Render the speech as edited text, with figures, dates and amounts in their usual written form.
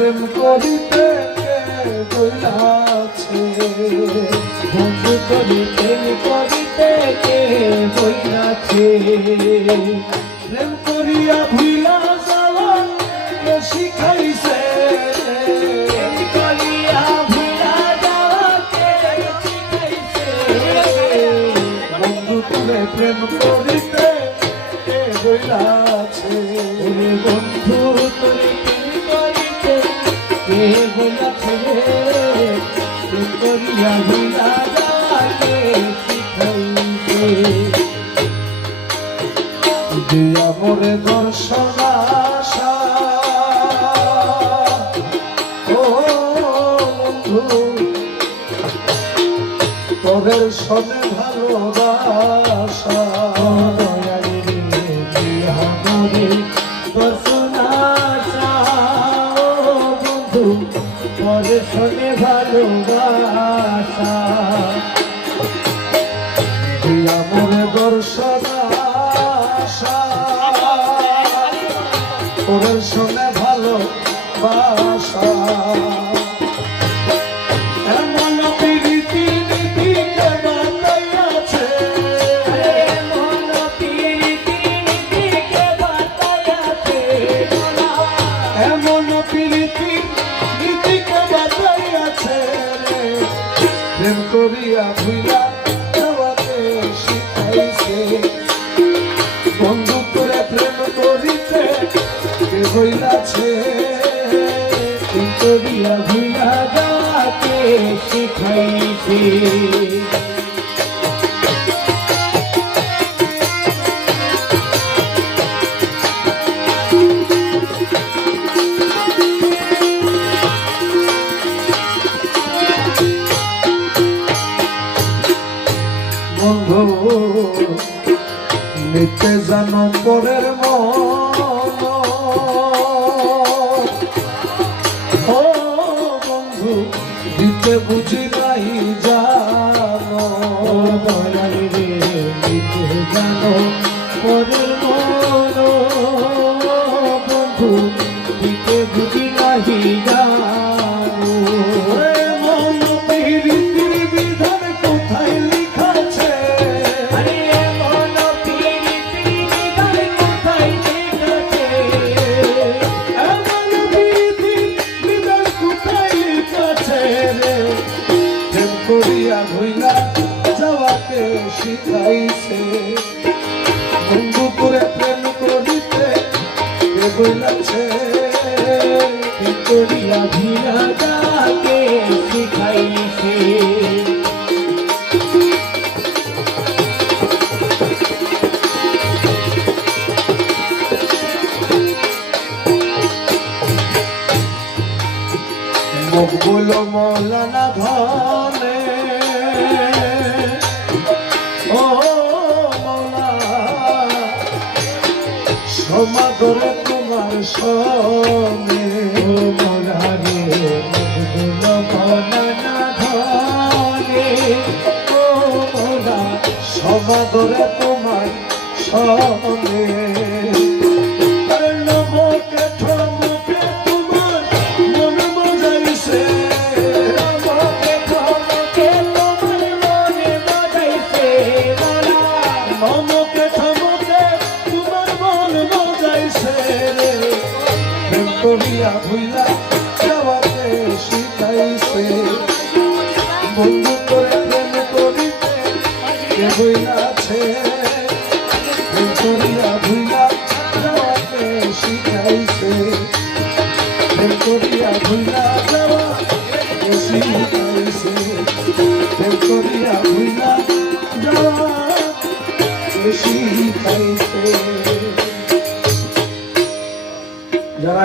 প্রেম করিতে বইলাছে, বন্ধু করে প্রেম করিতে কে বইলাছে, প্রেম করিয়া ভুলা যাওয়া কে শিখাইছে, প্রেম করিয়া ভুলা যাওয়া কে শিখাইছে, বন্ধু করে প্রেম করিতে কে বইলাছে, বন্ধু করে প্রেম করিতে কে বইলাছে, প্রেম করিয়া ভুলা যাওয়া কে শিখাইছে। দিয়া মোরে দর্শন আশা, ও বন্ধু তোদের সনে ভালোবাসা, শোনে ভালোবাসা, আমার দর্শন আশা, তোদের শোনে ভালোবাসা, এমন প্রীতি নীতিকে বাতাইয়াছে, এমন প্রীতি নীতিকে বাতাইয়াছে, এমন প্রীতি নীতিকে বাতাইয়াছে, প্রেম করিয়া ভুলা যাওয়াকে শিখাইছে, বন্ধু করে প্রেম করিতে কে বইলাছে, প্রেম করিয়া ভুলা যাওয়াকে শিখাইছে। বন্ধু নিতে জানো পরের মন, ও বন্ধু দিতে বুঝি নাই জানো, দয়াল রে নিতে জানো পরের মন, বন্ধু দিতে বুঝি নাহি জানো, মন প্রীতির বিধান কোথায় লিখাছে, আরে মন প্রীতি বিধান কোথায় লিখাছে, এমন প্রীতি বিধান কোথায় লিখাছে রে, প্রেম করিয়া ভুলা যাওয়াকে শিখাইছে, বন্ধু করে প্রেম করিতে কে বইলাছে, প্রেম করিয়া ভুলা যাওয়াকে শিখাইছে। মকবুল মৌলানা ধনে, ও মৌলা সমাদরে তোমার সনে, ও মৌলা রে মকবুল মৌলানা ধনে, ও মৌলা সমাদরে তোমার সনে, নমকে ঠমকে তোমার মন মজাইছে, নমকে ঠমকে তোমার মনে মজাইছে, মৌলা নমকে ঠমকে তোমার মন মজাইছে রে, প্রেম করিয়া ভুলা যাওয়াকে শিখাইছে, বন্ধু করে প্রেম করিতে কে বইলাছে, প্রেম করিয়া ভুলা যাওয়াকে শিখাইছে, প্রেম করিয়া ভুলা যাওয়াকে শিখাইছে, প্রেম করিয়া ভুলা যাওয়াকে শিখাইছে। যারা